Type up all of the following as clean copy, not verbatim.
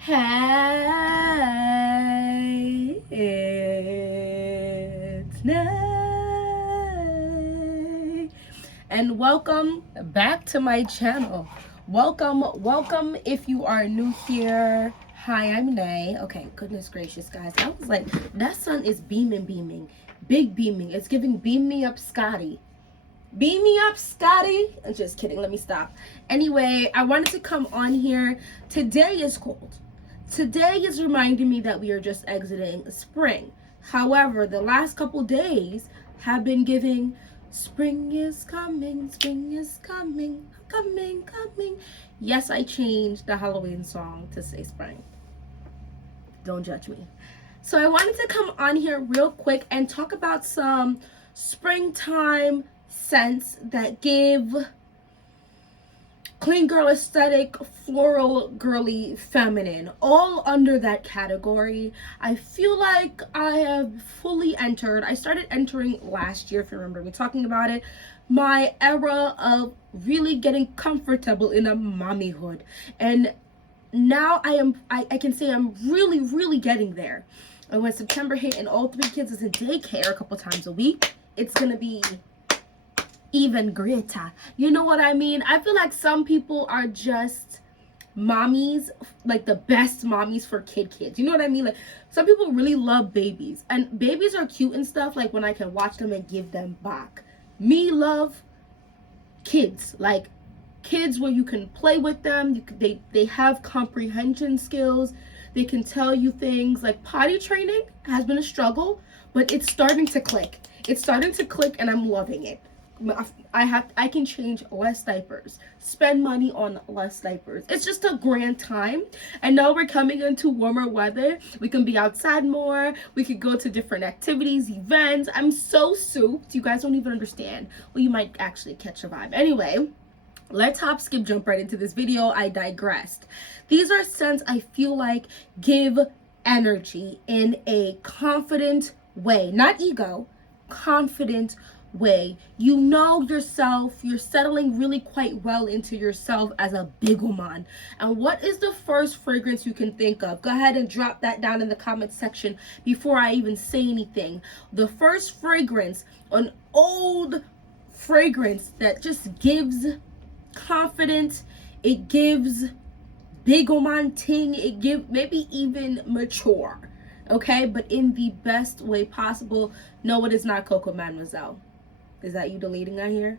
Hey, it's Nay, and welcome back to my channel. Welcome if you are new here. Hi, I'm Nay. Okay, goodness gracious, guys. I was like, that sun is beaming. Big beaming. It's giving beam me up, Scotty. Beam me up, Scotty. I'm just kidding. Let me stop. Anyway, I wanted to come on here. Today is cold. Today is reminding me that we are just exiting spring. However, the last couple days have been giving spring is coming, coming. Yes, I changed the Halloween song to say spring. Don't judge me. So I wanted to come on here real quick and talk about some springtime scents that give clean girl aesthetic, floral, girly, feminine, all under that category. I feel like I have fully entered. I started entering last year, if you remember me talking about it, my era of really getting comfortable in a mommyhood. And now I can say I'm really getting there. And when September hit and all three kids is in daycare a couple times a week, it's gonna be even greater. You know what I mean? I feel like some people are just mommies, like the best mommies for kids. You know what I mean? Like some people really love babies, and babies are cute and stuff, like when I can watch them and give them back. Me love kids, like kids where you can play with them. They have comprehension skills. They can tell you things. Like potty training has been a struggle, but it's starting to click. It's starting to click, and I'm loving it. I can change less diapers, spend money on less diapers. It's just a grand time. And now we're coming into warmer weather. We can be outside more. We could go to different activities, events. I'm so souped. You guys don't even understand. Well, you might actually catch a vibe. Anyway, let's hop, skip, jump right into this video. I digressed. These are scents I feel like give energy in a confident way, not ego, confident way. You know yourself, you're settling really quite well into yourself as a big woman. And what is the first fragrance you can think of? Go ahead and drop that down in the comment section before I even say anything. The first fragrance, an old fragrance that just gives confidence, it gives big woman ting, it gives maybe even mature, okay, but in the best way possible. No, it is not Coco Mademoiselle. Is that you deleting out here?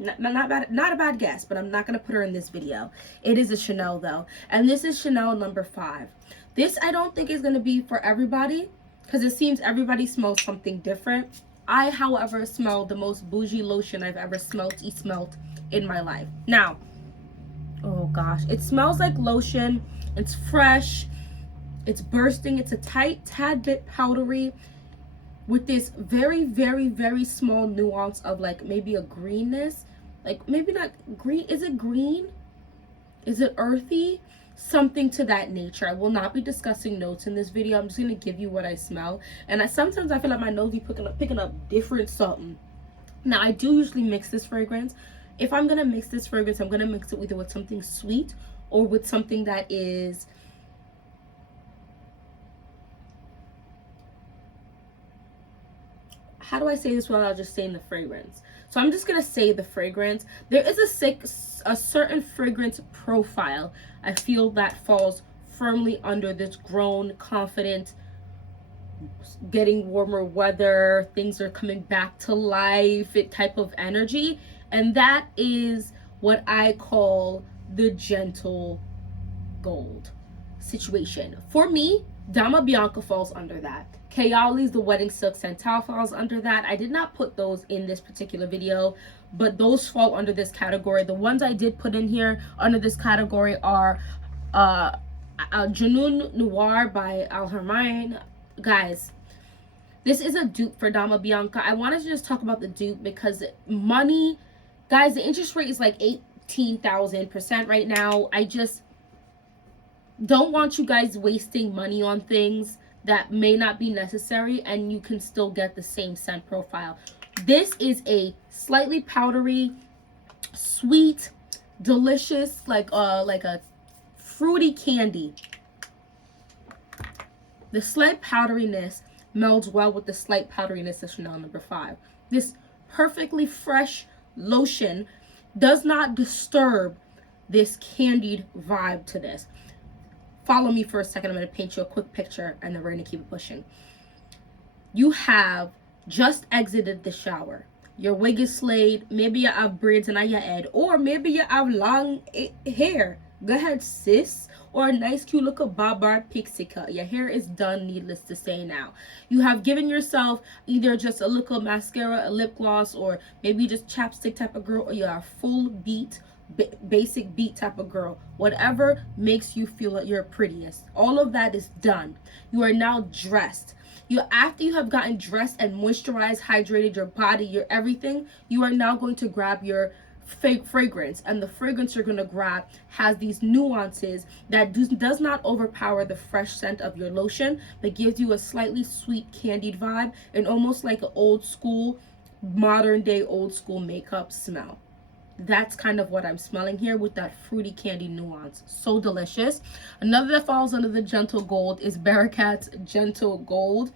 Not a bad guess, but I'm not going to put her in this video. It is a Chanel, though. And this is Chanel number 5. This I don't think is going to be for everybody, because it seems everybody smells something different. I, however, smell the most bougie lotion I've ever smelt in my life. Now, oh gosh, it smells like lotion. It's fresh. It's bursting. It's a tad bit powdery, with this very small nuance of like maybe a greenness, like maybe not green. Is it green? Is it earthy? Something to that nature. I will not be discussing notes in this video. I'm just gonna give you what I smell. And sometimes I feel like my nose be picking up different something. Now I do usually mix this fragrance. If I'm gonna mix this fragrance, I'm gonna mix it either with something sweet or with something that is, how do I say this without just saying the fragrance? So I'm just gonna say the fragrance. There is a certain fragrance profile I feel that falls firmly under this grown, confident, getting warmer weather, things are coming back to life, it type of energy. And that is what I call the gentle gold situation. For me, Dama Bianca falls under that. Kayali's The Wedding Silk Santal falls under that. I did not put those in this particular video, but those fall under this category. The ones I did put in here under this category are Junoon Noir by Al Hermine. Guys, this is a dupe for Dama Bianca. I wanted to just talk about the dupe because money, guys, the interest rate is like 18,000% right now. I just don't want you guys wasting money on things that may not be necessary, and you can still get the same scent profile. This is a slightly powdery, sweet, delicious, like a fruity candy. The slight powderiness melds well with the slight powderiness of Chanel number 5. This perfectly fresh lotion does not disturb this candied vibe to this. Follow me for a second. I'm going to paint you a quick picture and then we're going to keep it pushing. You have just exited the shower. Your wig is slayed. Maybe you have braids in your head, or maybe you have long hair. Go ahead, sis. Or a nice cute little bob bar pixie cut. Your hair is done, needless to say now. You have given yourself either just a little mascara, a lip gloss, or maybe just chapstick type of girl, or you're a full beat, basic beat type of girl. Whatever makes you feel like you're prettiest. All of that is done. You are now dressed. After you have gotten dressed and moisturized, hydrated your body, your everything, you are now going to grab your fragrance, and the fragrance you're going to grab has these nuances that does not overpower the fresh scent of your lotion, but gives you a slightly sweet candied vibe and almost like an old school, modern day old school makeup smell. That's kind of what I'm smelling here with that fruity candy nuance. So delicious. Another that falls under the Gentle Gold is Barricat's Gentle Gold.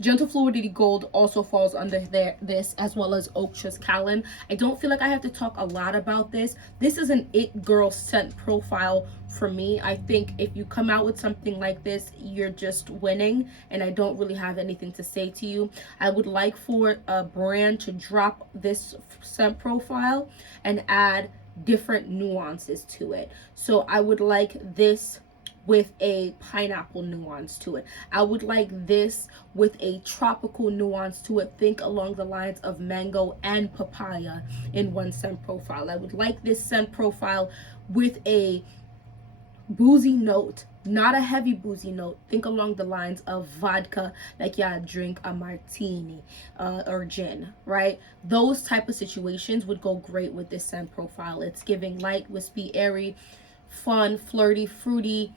Gentle Fluidity Gold also falls under this, as well as Oaktress Callan. I don't feel like I have to talk a lot about this. This is an it girl scent profile for me. I think if you come out with something like this, you're just winning, and I don't really have anything to say to you. I would like for a brand to drop this scent profile and add different nuances to it. So I would like this with a pineapple nuance to it. I would like this with a tropical nuance to it. Think along the lines of mango and papaya in one scent profile. I would like this scent profile with a boozy note, not a heavy boozy note. Think along the lines of vodka, like yeah, drink a martini or gin, right? Those type of situations would go great with this scent profile. It's giving light, wispy, airy, fun, flirty, fruity.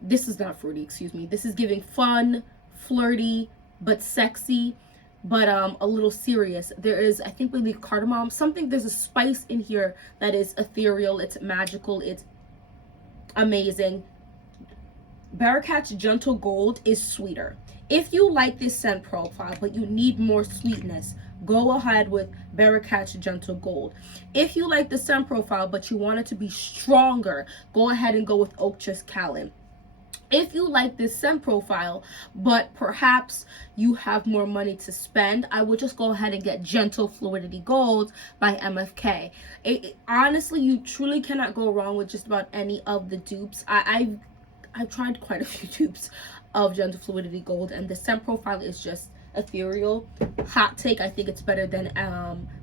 This is not fruity, excuse me. This is giving fun, flirty, but sexy, but a little serious. There is, I think we leave cardamom, something, there's a spice in here that is ethereal, it's magical, it's amazing. Barricat's Gentle Gold is sweeter. If you like this scent profile, but you need more sweetness, go ahead with Barricat's Gentle Gold. If you like the scent profile, but you want it to be stronger, go ahead and go with Oaktress Callan. If you like this scent profile, but perhaps you have more money to spend, I would just go ahead and get Gentle Fluidity Gold by MFK. Honestly, you truly cannot go wrong with just about any of the dupes. I've tried quite a few dupes of Gentle Fluidity Gold, and the scent profile is just ethereal. Hot take, I think it's better than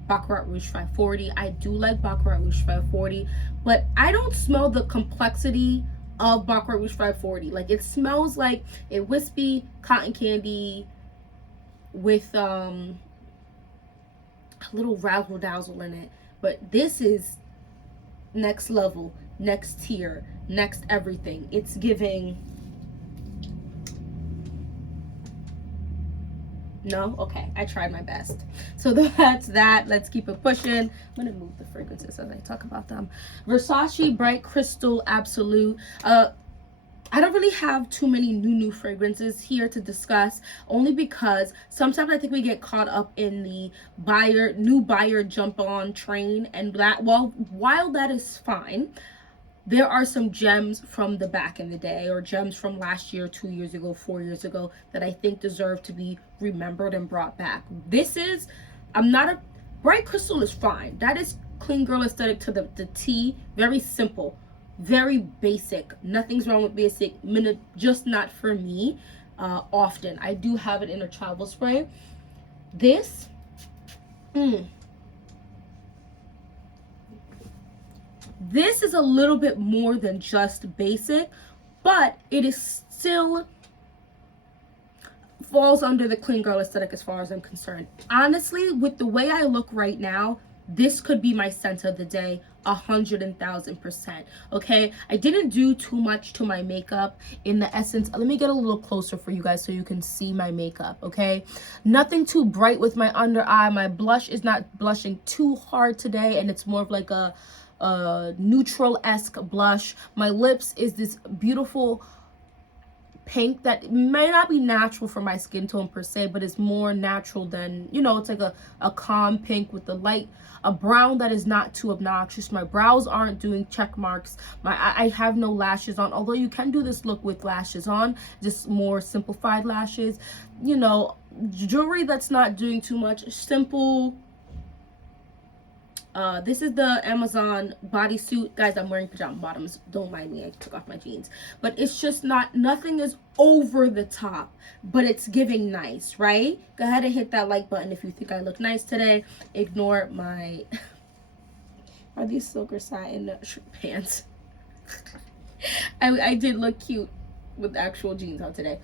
Baccarat Rouge 540. I do like Baccarat Rouge 540, but I don't smell the complexity of Baccarat Rouge 540. Like, it smells like a wispy cotton candy with a little razzle dazzle in it. But this is next level, next tier, next everything. It's giving. No? Okay, I tried my best. So that's that. Let's keep it pushing. I'm going to move the fragrances as I talk about them. Versace Bright Crystal Absolute. I don't really have too many new fragrances here to discuss, only because sometimes I think we get caught up in the new buyer jump on train, and that, well, while that is fine, there are some gems from the back in the day, or gems from last year, 2 years ago, 4 years ago, that I think deserve to be remembered and brought back. Bright Crystal is fine. That is clean girl aesthetic to the T. Very simple, very basic. Nothing's wrong with basic, just not for me often. I do have it in a travel spray. This, this is a little bit more than just basic, but it is still falls under the clean girl aesthetic as far as I'm concerned. Honestly, with the way I look right now, this could be my scent of the day 100,000%. Okay, I didn't do too much to my makeup in the essence. Let me get a little closer for you guys so you can see my makeup. Okay, nothing too bright with my under eye. My blush is not blushing too hard today, and it's more of like a neutral-esque blush. My lips is this beautiful pink that may not be natural for my skin tone per se, but it's more natural than, you know, it's like a calm pink with the light, a brown that is not too obnoxious. My brows aren't doing check marks. I have no lashes on, although you can do this look with lashes on, just more simplified lashes. You know, jewelry that's not doing too much, simple. This is the Amazon bodysuit. Guys, I'm wearing pajama bottoms. Don't mind me. I took off my jeans. But it's just nothing is over the top. But it's giving nice, right? Go ahead and hit that like button if you think I look nice today. Ignore my... Are these silk or satin pants? I did look cute with actual jeans on today.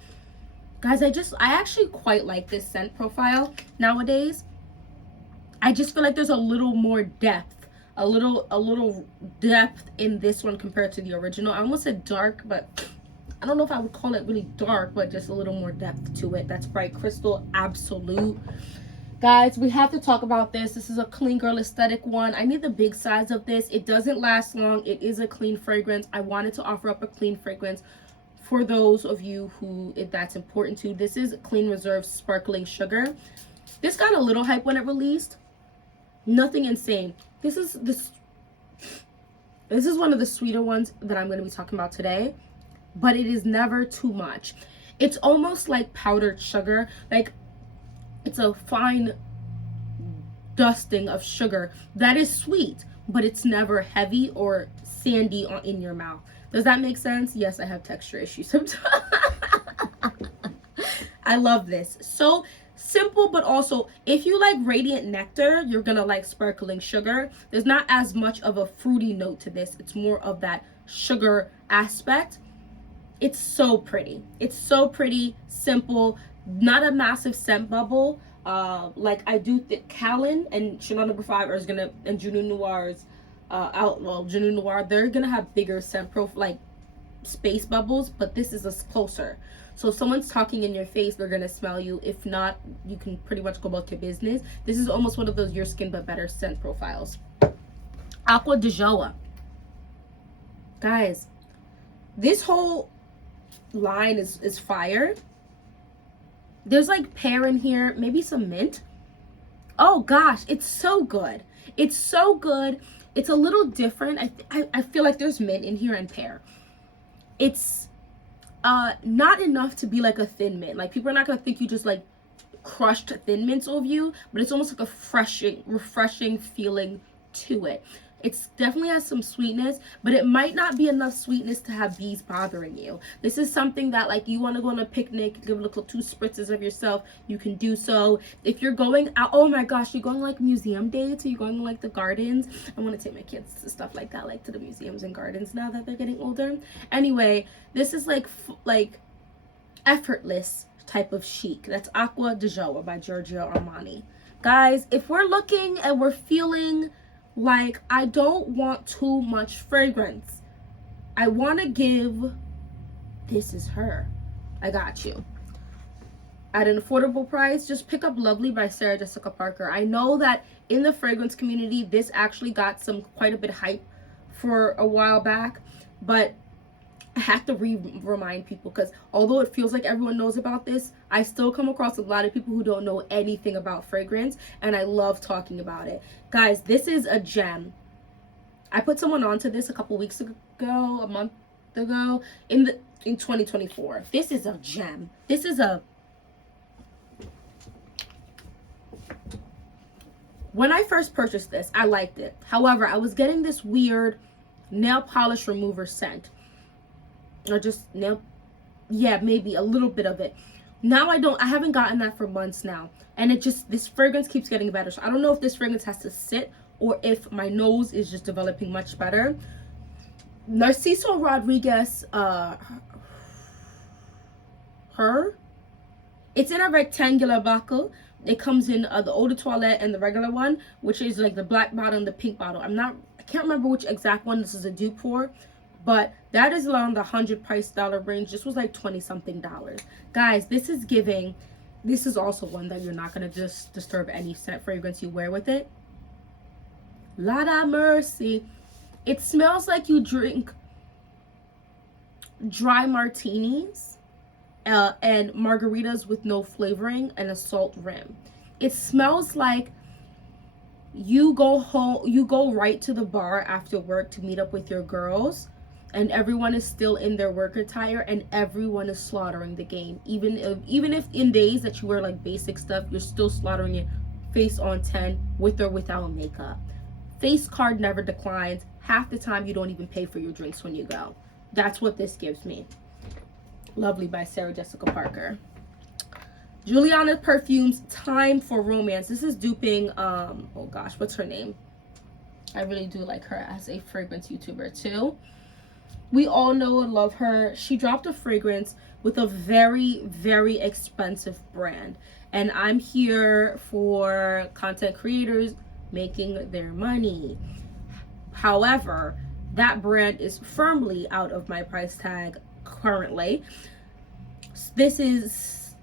Guys, I actually quite like this scent profile nowadays. I just feel like there's a little more depth, a little depth in this one compared to the original. I almost said dark, but I don't know if I would call it really dark, but just a little more depth to it. That's Bright Crystal Absolute. Guys, we have to talk about this. This is a clean girl aesthetic one. I need the big size of this. It doesn't last long. It is a clean fragrance. I wanted to offer up a clean fragrance for those of you who, if that's important to. This is Clean Reserve Sparkling Sugar. This got a little hype when it released. Nothing insane. This is one of the sweeter ones that I'm going to be talking about today, but it is never too much. It's almost like powdered sugar. Like, it's a fine dusting of sugar that is sweet, but it's never heavy or sandy in your mouth. Does that make sense? Yes, I have texture issues sometimes. I love this. So simple, but also if you like radiant nectar, you're gonna like sparkling sugar. There's not as much of a fruity note to this. It's more of that sugar aspect. It's so pretty. It's so pretty, simple, not a massive scent bubble. Like I do think Callan and Chanel No. 5 are gonna, and Juno Noir's Juno Noir, they're gonna have bigger scent profile, like space bubbles, but this is a closer. So if someone's talking in your face, they're gonna smell you. If not, you can pretty much go about your business. This is almost one of those your skin but better scent profiles. Aqua de Joa. Guys, this whole line is fire. There's like pear in here, maybe some mint. Oh gosh, it's so good. It's so good. It's a little different. I feel like there's mint in here and pear. It's not enough to be like a thin mint. Like, people are not gonna think you just like crushed thin mints over you, but it's almost like a refreshing feeling to it. It's definitely has some sweetness, but it might not be enough sweetness to have bees bothering you. This is something that, like, you want to go on a picnic, give a little 2 spritzes of yourself, you can do so. If you're going out, oh my gosh, you're going like museum dates, or you're going like the gardens. I want to take my kids to stuff like that, like to the museums and gardens now that they're getting older. Anyway, this is like effortless type of chic. That's Aqua de Joa by Giorgio Armani. Guys, if we're looking and we're feeling like I don't want too much fragrance, I want to give This Is Her. I got you. At an affordable price, just pick up Lovely by Sarah Jessica Parker. I know that in the fragrance community, this actually got quite a bit of hype for a while back, but I have to remind people, because although it feels like everyone knows about this, I still come across a lot of people who don't know anything about fragrance, and I love talking about it. Guys, this is a gem. I put someone onto this a couple weeks ago, a month ago, in 2024. This is a gem. This is a... When I first purchased this, I liked it. However, I was getting this weird nail polish remover scent. Or just maybe a little bit of it. Now I haven't gotten that for months now, and this fragrance keeps getting better. So I don't know if this fragrance has to sit or if my nose is just developing much better. Narciso Rodriguez, Her. It's in a rectangular bottle. It comes in the Eau de Toilette and the regular one, which is like the black bottle and the pink bottle. I can't remember which exact one this is a dupe for, but that is around the $100 price range. This was like $20-something. Guys, this is also one that you're not going to just disturb any scent fragrance you wear with it. Lord have mercy. It smells like you drink dry martinis and margaritas with no flavoring and a salt rim. It smells like you go home, you go right to the bar after work to meet up with your girls, and everyone is still in their work attire and everyone is slaughtering the game. Even if in days that you wear like basic stuff, you're still slaughtering it face on 10 with or without makeup. Face card never declines. Half the time you don't even pay for your drinks when you go. That's what this gives me. Lovely by Sarah Jessica Parker. Juliana Perfumes, Time for Romance. This is duping, oh gosh, what's her name? I really do like her as a fragrance YouTuber too. We all know and love her. She dropped a fragrance with a very, very expensive brand. And I'm here for content creators making their money. However, that brand is firmly out of my price tag currently. This is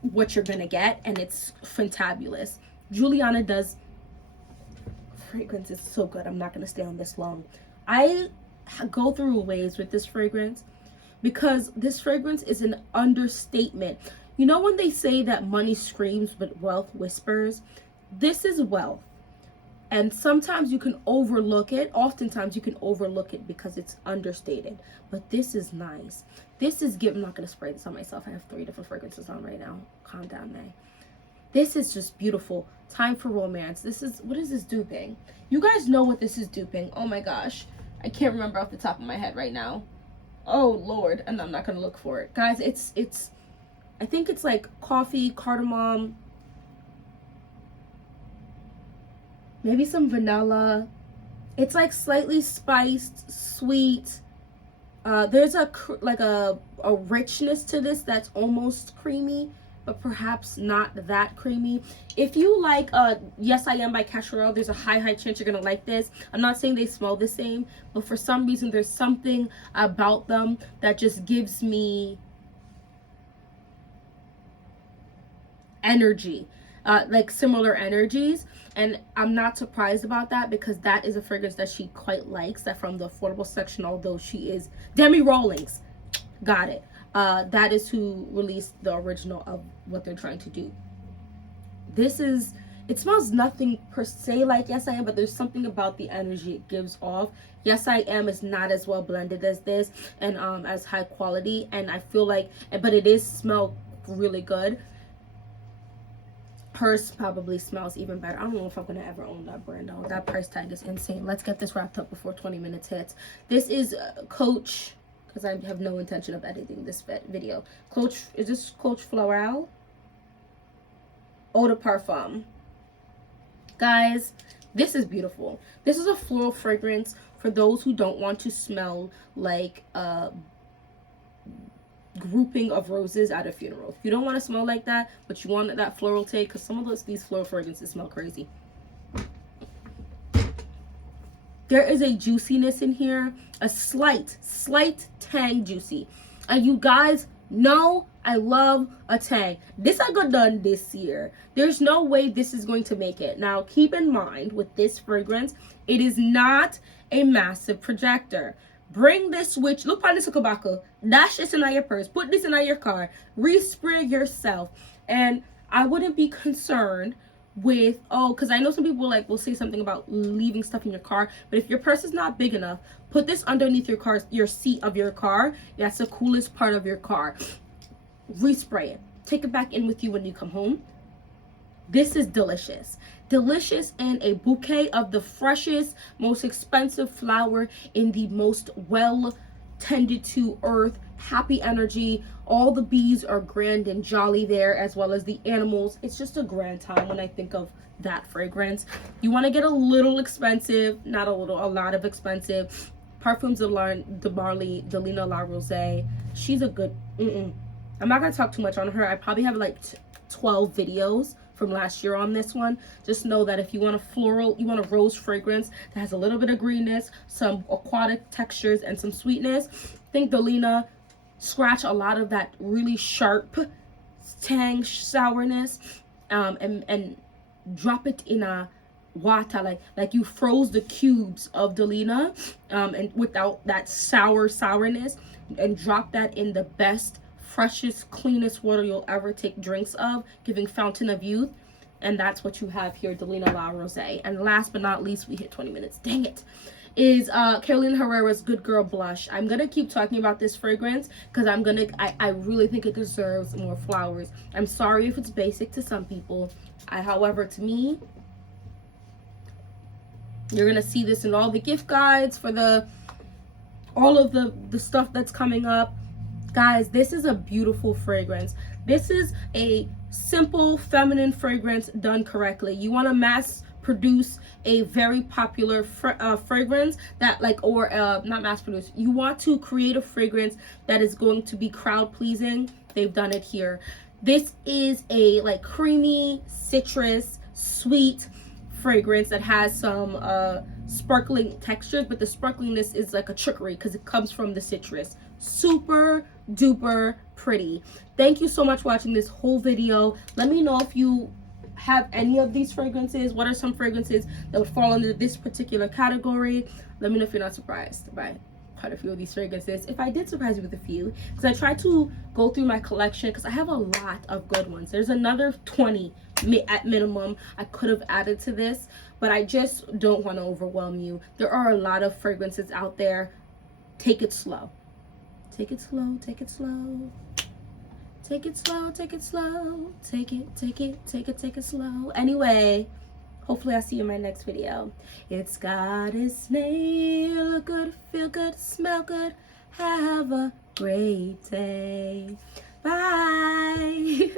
what you're gonna get, and it's fantabulous. Juliana does fragrance is so good. I'm not gonna stay on this long. I go through waves with this fragrance because this fragrance is an understatement. You know when they say that money screams but wealth whispers? This is wealth. And sometimes you can overlook it. Oftentimes you can overlook it because it's understated. But this is nice. This is I'm not going to spray this on myself. I have 3 different fragrances on right now. Calm down, May. This is just beautiful. Time for Romance. This is, what is this duping? You guys know what this is duping. Oh my gosh. I can't remember off the top of my head right now. Oh Lord. And I'm not going to look for it. Guys, it's, I think it's like coffee, cardamom, maybe some vanilla. It's like slightly spiced, sweet. There's a richness to this that's almost creamy, but perhaps not that creamy. If you like Yes I Am by Cacharel, there's a high chance you're gonna like this. I'm not saying they smell the same, but for some reason there's something about them that just gives me energy, like similar energies. And I'm not surprised about that because that is a fragrance that she quite likes, that from the affordable section, although she is Demi Rawlings, got it. That is who released the original of what they're trying to do. This is, it smells nothing per se like Yes I Am, but there's something about the energy it gives off. Yes I Am is not as well blended as this and as high quality, and I feel like, but it is smell really good. Hers probably smells even better. I don't know if I'm gonna ever own that brand though. That price tag is insane. Let's get this wrapped up before 20 minutes hits. This is Coach, because I have no intention of editing this video. Coach, is this Coach Floral? Eau de Parfum. Guys, this is beautiful. This is a floral fragrance for those who don't want to smell like grouping of roses at a funeral. If you don't want to smell like that, but you want that floral take, because some of these floral fragrances smell crazy. There is a juiciness in here, a slight tang juicy. And you guys know I love a tang. This I got done this year. There's no way this is going to make it. Now keep in mind with this fragrance, it is not a massive projector. Bring this switch, look on this tobacco, dash this in your purse, put this in your car, respray yourself. And I wouldn't be concerned with, oh, because I know some people will say something about leaving stuff in your car, but if your purse is not big enough, put this underneath your seat of your car. That's the coolest part of your car. Respray it. Take it back in with you when you come home. This is delicious. Delicious and a bouquet of the freshest, most expensive flower in the most well tended to earth. Happy energy. All the bees are grand and jolly there, as well as the animals. It's just a grand time when I think of that fragrance. You want to get a little expensive, not a little, a lot of expensive. Perfumes de Marly, Delina La Rose. She's a good, I'm not going to talk too much on her. I probably have like 12 videos from last year on this one. Just know that if you want a floral, you want a rose fragrance that has a little bit of greenness, some aquatic textures, and some sweetness, think Delina. Scratch a lot of that really sharp tang sourness, and drop it in a wata, like you froze the cubes of Delina, and without that sourness, and drop that in the best, freshest, cleanest water you'll ever take drinks of, giving fountain of youth. And that's what you have here, Delina La Rosé. And last but not least, we hit 20 minutes. Dang it. Is Carolina Herrera's Good Girl Blush. I'm gonna keep talking about this fragrance because I really think it deserves more flowers. I'm sorry if it's basic to some people. However, to me, you're gonna see this in all the gift guides for all of the stuff that's coming up. Guys, this is a beautiful fragrance. This is a simple feminine fragrance done correctly. You want to mass produce a very popular fragrance that not mass produce. You want to create a fragrance that is going to be crowd pleasing. They've done it here. This is a like creamy, citrus, sweet fragrance that has some sparkling textures, but the sparkliness is like a trickery because it comes from the citrus. Super duper pretty. Thank you so much for watching this whole video. Let me know if you have any of these fragrances. What are some fragrances that would fall under this particular category? Let me know if you're not surprised by quite a few of these fragrances. If I did surprise you with a few, because I tried to go through my collection because I have a lot of good ones. There's another 20 at minimum I could have added to this, but I just don't want to overwhelm you. There are a lot of fragrances out there. Take it slow. Take it slow, take it slow. Take it slow, take it slow. Take it slow. Anyway, hopefully I'll see you in my next video. It's goddessnayr. Look good, feel good, smell good. Have a great day. Bye.